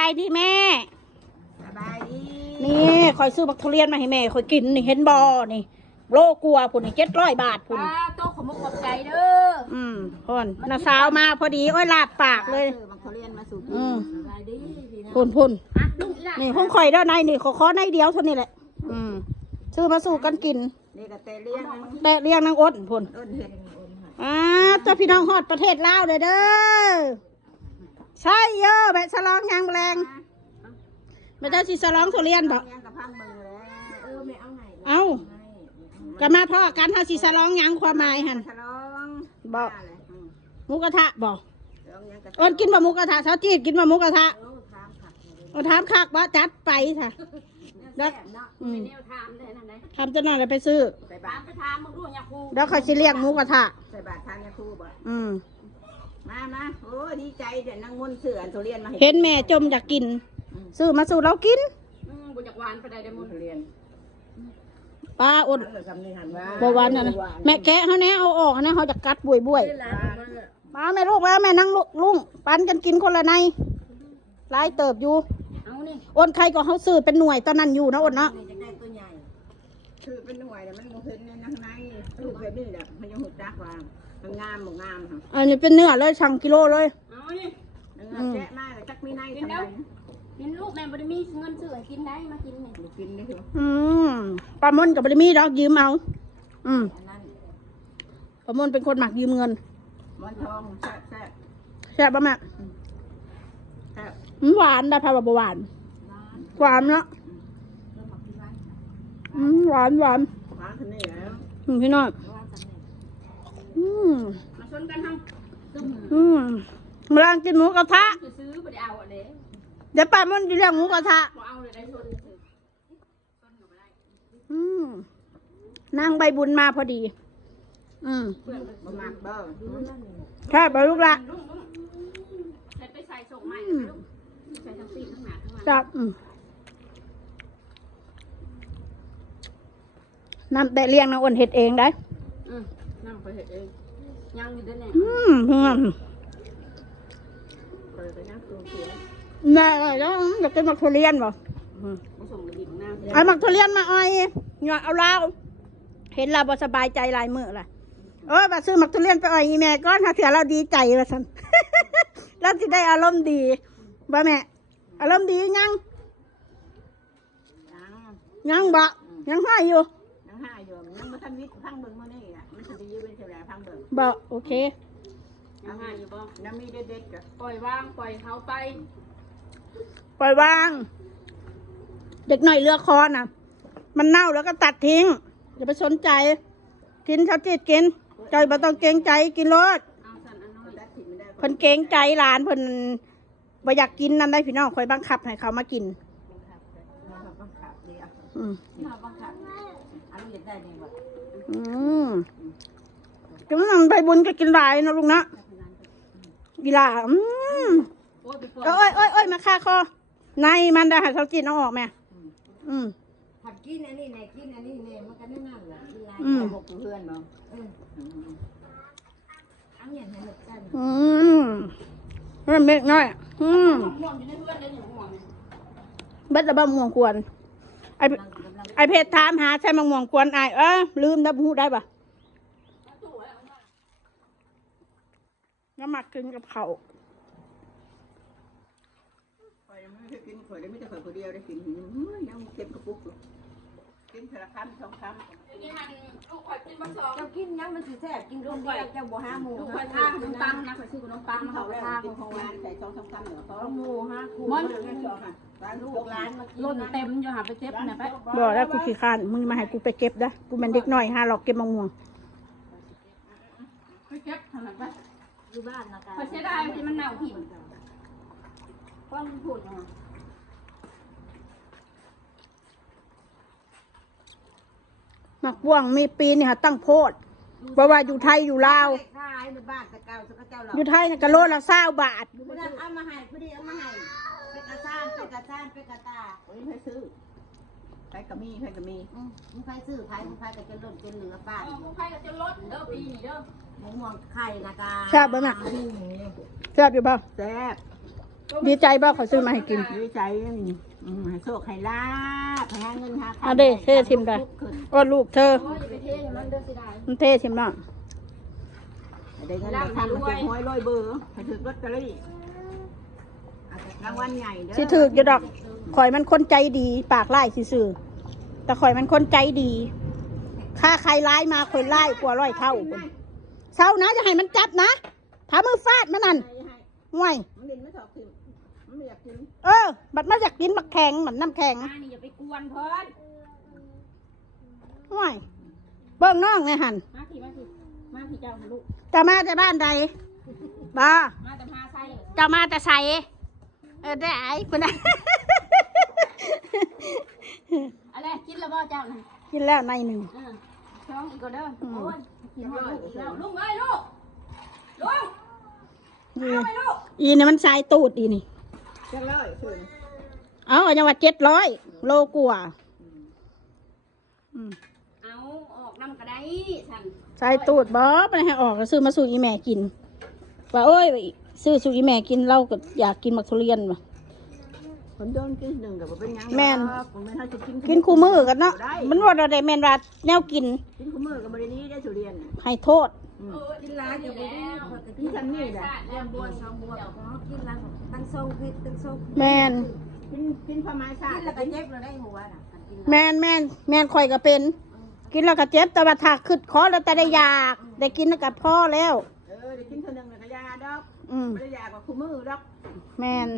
ายดีแม่สบายดีนี่คอยซื้อบักทุเรียนมาให้แม่คอยกินนี่เห็นบอนี่โลกลัวพุ่นนี่700 บาทพุ่นโต๊ะขมกขอบใจเด้อพุ่นน้าสาวมาพอดีโอ้ยลาบปากเลยบักทุเรียนมาสู่พุ่นนี่ห้องคอยด้านในนี่ขอในเดียวเท่านี้แหละซื้อมาสู่กันกินนี่ก็แต่เลี้ยงนางอ้นพุ่นเจ้าพี่น้องฮอดประเทศลาวเด้อใช่เยอะแบบฉลองยางแรงไม่ได้สิฉลองทุเรียนบอกเอาก็มาพ่อกันเฮาสิฉลองยังความหมายหันบอกหมูกระทะบอกอ้นกินบะหมูกระทะเช้าจีดกินบะหมูกระทะเอาถามคักว่าจัดไปค่ะแล้วทำจะนอนแล้วไปซื้อแล้วเขาสิเรียกหมูกระทะใส่บาททานยาคูบ่มาโอ้ดีใจเดี๋ยวนั่งวนเสือทุเรียนมาเห็นแม่จมอยากกินซื้อมาสู่เรากินบุญจากหวานไปได้ได้หมดทุเรียนป้าอดบหวานนะแม่แกะเขาแน่เอาออกนะเขาจะกัดบุยมาแม่ลูกแล้วแม่นั่งลุงปันกันกินคนละในไล่เติบอยู่อ้นใครก็เขาซื้อเป็นหน่วยตอนนั้นอยู่นะอ้นเนาะคือเป็นหน่วยแต่มันบ่เห็นในข้างในคือแบบนี้แหละมันยังหุดจักว่ามันงามบ่งามค่ะอันนี้เป็นเนื้อเลยช่างกิโลเลยแกะมากจักมีในทำไมกินลูกแม่บริมีเงินซื้อกินได้มากินเนี่ยกินได้เหรอปลาหมนกับบริมีดอกยืมเอาปลาหมนเป็นคนหมักยืมเงินมันทองแซ่บป่ะแม่หวานได้พาแบบหวานเนาะหวานคนนี้แล้วพี่น้องมาชนกันทำมาลองกินหมูกระทะซื้อไปเอาเลย เดี๋ยวป้ามันจะเรียกหมูกระทะนางใบบุญมาพอดีใช่ไปลูกละไปใส่ส่งใหม่ใส่ทั้งปีทั้งหนาทั้งหลังจับน้ำแต่เลี้ยงนะอ้นเห็ดเองได้น้ำไปเห็ดเองยังอยู่ด้วยเนี่ยแน่แล้วอยากกินมักทุเรียนบ่เอามักทุเรียนมาอ้อยหยอดเอาเล่าเห็นเราบ่สบายใจลายมือล่ะมาซื้อมักทุเรียนไปอ้อยอีแม่ก้อนถ้าเสียเราดีใจละสันเราจะได้อารมณ์ดีบ่แม่อารมณ์ดียังบ่ยังให้อยู่ยังมาทำวิทย์พังเบิ่งมานี่อ่ะมันจะดีเป็นเท่าไรพังเบิ่งบ่โอเคยังให้อยู่บ่น้ำมีเด็ดๆก็ปล่อยวางปล่อยเขาไปปล่อยวางเด็กหน่อยเลือกคอน่ะมันเน่าแล้วก็ตัดทิ้งอย่าไปสนใจกินชาวจีดกินใจบ่ต้องเกรงใจกินรสเพิ่นเกรงใจหลานเพิ่นบ่อยากกินนั่นได้พี่น้องคอยบังคับให้เขามากินจังนั้นไปบุญก็กินหลายนะลุงนะกีฬาโอ้ยมาฆ่าคอในมันได้หาชาวจีนเอาออกไหมผัดกินอันนี้ไหนกินอันนี้เนี่ยมันก็นั่นแหละหมกเพื่อนเนาะอันนี้ให้หมกกันเริ่มเม็ดน้อยเบ็ดระบำม่วงกวนไอเพชรถามหาใช่มังม่วงกวนไอลืมนะพูดได้ปะน้ำหมักกินกับเขาไม่ได้กินข่อยได้ไม่ได้ข่อยคนเดียวได้กินยังเต็มกระปุกกินเท่าละคำ2 คำนี่มันลูกข่อยกินมา2เจ้ากินยังมันสิแซ่บกินคนเดียวเจ้าบ่หาหมูลูกข่อยทานขนมปังนะข่อยซื้อขนมปังมาเขาทานของร้านใส่2-3 คำเหรอเขาหมูฮะมันลูกร้านล้นเต็มอยู่หาไปเก็บนะไปบอกแล้วกูขี้คานมึงมาให้กูไปเก็บนะกูเป็นเด็กหน่อยหาหลอกเก็บมะม่วงไปเก็บทำไมไปอยู่บ้านนะจ๊ะข่อยเสียดายที่มันเน่าหินก็มันพูดมาหมักบ่วงมีปีนี่ค่ะตั้งโพดเพราะว่าอยู่ไทยอยู่ลาวอยู่ไทยเนี่ยกะโลละ20 บาทเอามาให้พอดีเอามาให้ไปกระซ่านไปกระตาโอ้ยใครซื้อใครก็มีมึงใครซื้อใครก็จะลดจะเหลือป้ามึงใครก็จะลดเด้อปีนี้เด้อมะม่วงไข่นะกาแซ่บบ่แม่แซ่บอยู่ป่ะแซ่บ ดีใจบ่ขอยซื้อมาให้กิน ดีใจให้โชคให้ลาภให้หาเงินหา เอาเด้เท่ทิมได้โอ้ลูกเธอ โอ้ยอย่าไปเทมันเด้อสิได้ มันเท่ทิมน้อง ได้เงินได้ทำมันจะห้อยลอยเบอร์ให้ถือลอตเตอรี่รางวัลใหญ่เด้อ สิถือกอยู่ดอกข่อยมันคนใจดี ปากไล่ซื่อๆแต่ข่อยมันคนใจดีค่าใครร้ายมาข่อยไล่กว่าร้อยเท่าพุ่นเศร้านะจะให้มันจับนะถ้ามือฟาดมันนั่นห่วย มันดินไม่ชอบกินมันไม่อยากกิน บัดมาอยากกินบักแข็งเหมือนน้ำแข็ง มานี่อย่าไปกวนเพิ่น ห่วยเบิ่งน้องเนี่ยหัน มาพี่เจ้าลูก จะมาแต่บ้านใดบ่ มาแต่พาไส้ จะมาแต่ใส่ได้ไอ้คนนั้น อะไรกินแล้วบ่เจ้าน่ะ กินแล้วในหนึ่ง ท้องอีกก็เด้อโอ้ยกินหมดลูกอีกแล้วลุงเอ้ยลูกลุง นี่ เอาไปลูก อีนี่มันสายตูดอีนี่ จังเลยคืน เอาจังหวัด700 โลกว่า เอาออกน้ำกระไดฉัน สายตูดบ่ไปให้ออกแล้วซื้อมาสู่อีแม่กินว่าโอ้ยซื้อสู่อีแม่กินเราก็อยากกินมักทุเรียนว่ะ คนโดนกินหนึ่งกับเป็นยัง แม่น ผมไม่ให้จะกิน กินคู่มือกันเนาะมันว่าได้แม่นว่าแนวกิน กินคู่มือกับบรินี้ได้สุเรียน ให้โทษ กินร้านอยู่แล้ว กินทันนี่แหละ เลี้ยงบัวสองบัวกินร้านตั้งทรงพิษตั้งทรง แม่น กินพม่าชา กินแล้วก็เจ็บเราได้หัวน่ะกิน แม่นข่อยก็เป็น กินแล้วก็เจ็บแต่ว่าถ้าขึ้นคอแล้วแต่ได้อยากได้กินแล้วก็พอแล้ว เดี๋ยวกินเท่านึงเลยก็ยาดอก อืม ไม่ได้ยากว่าคู่มือดอก แม่น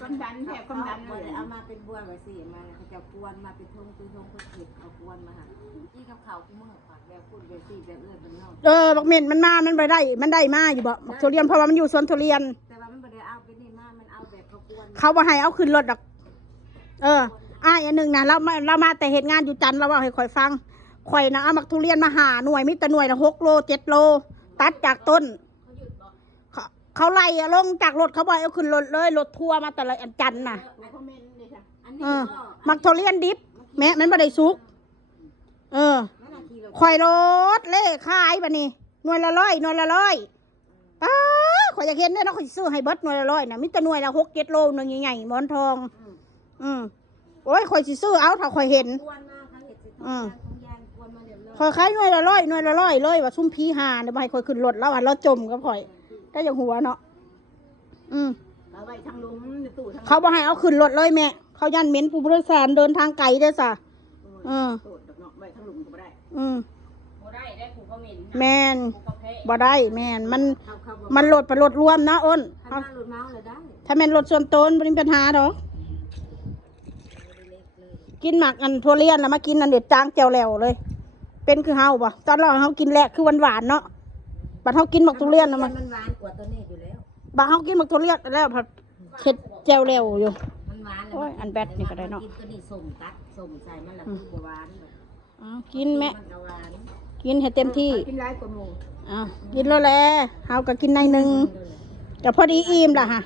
ความดันแทบความดันเลย เอามาเป็นบัวไว้สิมาเขาจะกวนมาเป็นทงเพื่อเก็บเอากวนมาหาที่กับเขาคู่มือค่ะแบบพูดแบบสี่แบบมันนอก บักเม็ดมันมามันไปได้มันได้มาอยู่บ่บักทุเรียนเพราะว่ามันอยู่สวนทุเรียน แต่ว่ามันไม่ได้เอาเป็นนี่มามันเอาแบบเขากวน เขาบ่ให้เอาขึ้นรถดอกอันหนึ่งนะเรามาแต่เหตุงานอยู่จันทร์เราว่าให้ข่อยฟังข่อยนะเอามักทุเรียนมาหาหน่วยมิตรหน่วยละ6 โล 7 โล ตัดจากต้น เขาไล่ลงจากรถเขาบอกเอาขึ้นรถเลยรถทัวร์มาแต่ละอันจันทร์น่ะ คอมเมนต์เลยค่ะ อันนี้ก็ มักทุเรียนดิบแม้มันบ่ได้สุกข่อยรถเล่ขายบัดนี้หน่วยละ100ป้าข่อยอยากเห็นเนี่ยเนาะข่อยสิซื้อให้เบิดหน่วยละ100น่ะมิตรหน่วยละ6 7 โลหน่วยใหญ่ๆหมอนทองโอ้ยข่อยสิซื้อเอาถ้าข่อยเห็น กวนมาเขาเห็ดสิทองยานกวนมาเดี๋ยว ข่อยขายหน่วยละ100เลยว่าซุ่มพีหาเดี๋ยวบ่ให้ข่อยขึ้นรถแล้วเราจมกับข่อยก็อย่างหัวเนาะเอาไว้ทางลุมในตู้ทาง เขาบ่ให้เอาขึ้นรถเลยแม่เขายันเหม็นผู้บริษัทเดินทางไกลได้ซะ ตู้ดอกเนาะไว้ทางลุมก็ได้ บ่ได้ได้ผูกเขาเหม็น แม่น ผูกเขาเพะ บ่ได้แม่นมัน เขาบอก มันรถรวมนะอ้น ถ้าหลุดเมาส์เลยได้ ถ้าแม่นรถส่วนตนบ่มีปัญหาดอกกินหมักอันทุเรียนแล้วมากินอันเด็ดจางแจ่วแหลวเลย เป็นคือเฮาบ่ตอนเราเฮากินแหลกคือหวานๆเนาะบัดเฮากินหมักทุเรียนแล้วมัน หวานกว่าตัวนี้อยู่แล้ว บัดเฮากินหมักทุเรียนแล้วผัดเผ็ดแจ่วแหลวอยู่ มันหวาน โอ้ยอันแบดนี่ก็ได้เนาะ กินตัวนี้ส้มตัดส้มใส่มันละคือหวาน กินแม่ มันก็หวาน กินให้เต็มที่ กินไรกว่าหมู กินแล้วแหละเฮาก็กินในหนึ่งแต่พอดีอิ่มล่ะฮะ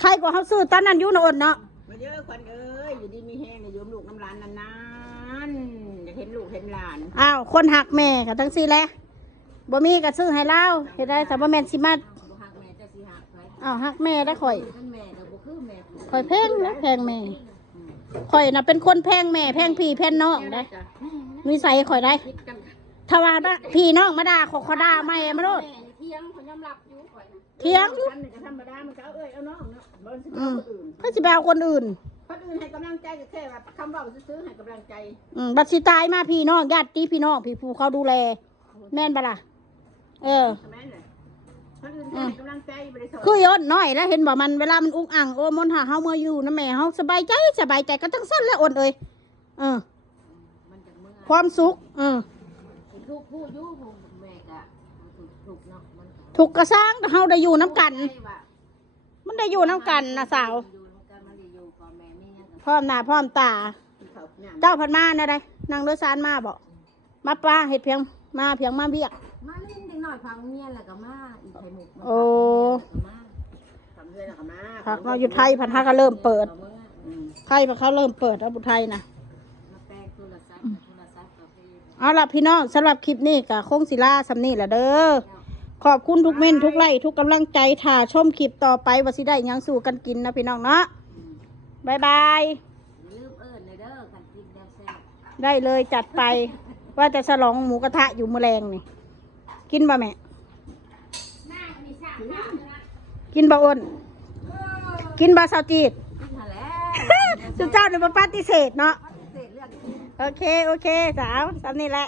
ใครก็เฮาซื้อตอนนั้นอยู่นะอดเนาะ มาเยอะคนเอ้ยอยู่ดีมีแห้งเลยโยมลูกน้ำร้านนานๆอยากเห็นลูกเห็นหลาน อ้าวคนหักแม่ก็ทั้งสี่แหละบ่มีก็ซื้อให้เล่าเฮ็ดได้แต่บ่แม่นสิมา บ่หักแม่จะสิหักไป อ้าวหักแม่ได้ข่อย ท่านแม่ก็บ่คือแม่ ข่อยแพงนะแพงแม่ข่อยน่ะเป็นคนแพงแม่แพงพี่แพงน้องได้นิสัยข่อยได้ถ้าว่าพี่น้องมาด่าเขาด่าแม่มาโลด แม่นี่เที่ยงเขายอมรับอยู่ข่อยนะ เถียงอยู่ ท่านจะธรรมดามันก็เอาเอาน้องเนาะบนสิเอาคนอื่น ก็สิไปเอาคนอื่น คนอื่นให้กำลังใจก็แค่ว่าคำว่าซื้อให้กำลังใจ บัดสิตายมาพี่น้องญาติพี่น้องพี่ผู้เขาดูแล แม่นบ่ล่ะใช่ไหมเลยคนอื่นให้กำลังใจบริสุทธิ์ คือยอดน้อยแล้วเห็นบ่มันเวลามันอุ้งอ่างโอ้มนหาเฮาเมื่ออยู่นะแม่เฮาสบายใจก็ทั้งสั้นแล้วอดเอ้ยมันจะเมื่อ ความสุขทุกผู้อยู่แม่ก็ทุกเนาะมัน ถูกกระสร้างเฮาได้อยู่น้ำกัน มันได้อยู่น้ำกันนะสาว อยู่กันมันได้อยู่กับแม่นี่ยัง พร้อมหน้าพร้อมตา เจ้าพันมานะได้นั่งโดยสารมาบ่มาป้าเฮ็ดเพียงมาเพียงมาเบียก มาเล่นเด็กหน่อยพังเมียแล้วก็มาอีกไข่หมก โอ้ ทำเลยนะคะมา พักเราอยู่ไทยพันธะก็เริ่มเปิดไทยพันเขาเริ่มเปิดแล้วบุไทยนะ มาแปลงโทรศัพท์กับ เอาล่ะพี่น้องสำหรับคลิปนี้ก็คงสิลาสำนี่แหละเด้อ ขอบคุณทุกเม่นทุกไลค์ทุกกำลังใจถ่าชมคลิปต่อไปว่าสิได้หยังสู่กันกินนะพี่น้องเนาะบายบาย อย่าลืมเอิ้นเลยเด้อกันกินแนวแซ่บ ได้เลยจัดไป ว่าจะฉลองหมูกระทะอยู่มื้อแรงนี่กินบ่แม่กินบ่อ้นกินบ่สาวจีด กินหาแล้ว สุดเจ้าเนี่ยบ่ปฏิเสธเนาะ เสร็จเรื่อง โอเคสาวสำนี่แหละ